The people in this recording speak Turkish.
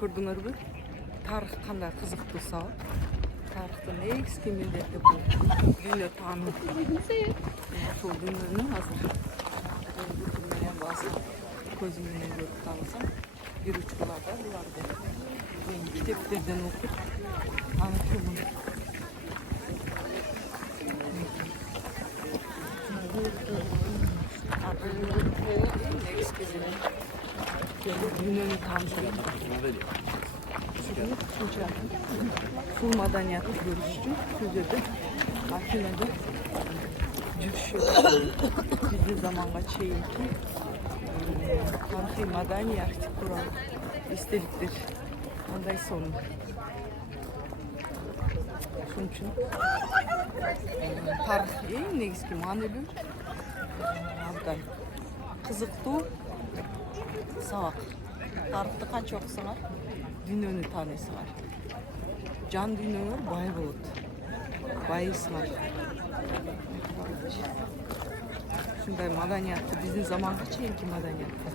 Көрдүңөрбү? Тарых кандай кызыктуу сабак. Тарыхтын негизги милдети бул дүйнө таануу. Ушул дүйнөнү азыр менен басып көзү менен көрүп таанысам, бир учурларда буларды китептерден окуп таанытылган. Dünyanın tanıtımı. Full madaniyatı görüştüm. Sözde Atina'da жүрüşüyor. Bizim zamanga çeyinki tarihi madani arkitektural istelikler. Onday sonu. Şunun için tarih en negizgi manelүү абдан кызыктуу сабак. Тарыхты канча окусаңар, дүйнөнү тааныйсыңар. Жан дүйнөңөр бай болот. Байысыңар. Ушундай маданиятты биздин заманга чейинки маданиятты